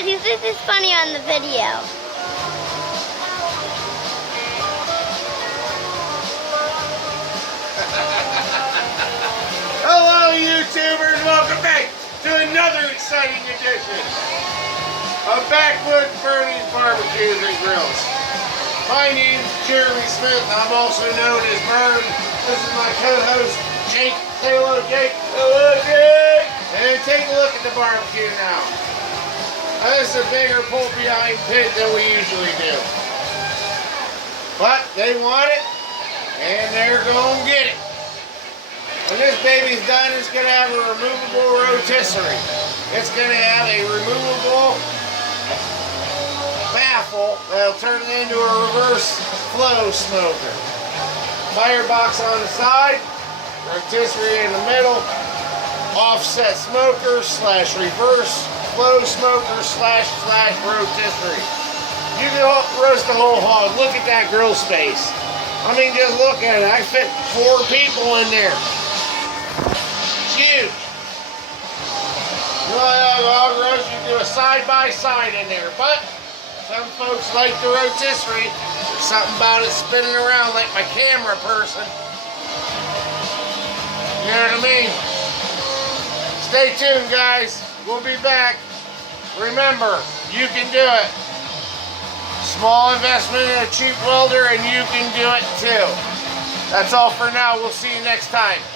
subscribe because this is funny on the video. Hello, YouTubers. Welcome back to another exciting edition of Backwoods Bernie's Barbecues and Grills. My name's Jeremy Smith. I'm also known as Bern. This is my co-host, Jake. Say hello, Jake. Hello, Jake. And take a look at the barbecue now. This is a bigger pull behind pit than we usually do. But they want it, and they're going to get it. When this baby's done, it's going to have a removable rotisserie. It's going to have a removable baffle that'll turn it into a reverse flow smoker. Firebox on the side, rotisserie in the middle, offset smoker slash reverse flow smoker slash rotisserie. You can roast the whole hog. Look at that grill space. I mean, just look at it. I fit 4 people in there. Huge. You want a hog roast, you do a side-by-side in there. But some folks like the rotisserie. There's something about it spinning around like my camera person. You know what I mean? Stay tuned, guys. We'll be back. Remember, you can do it. Small investment in a cheap welder and you can do it too. That's all for now. We'll see you next time.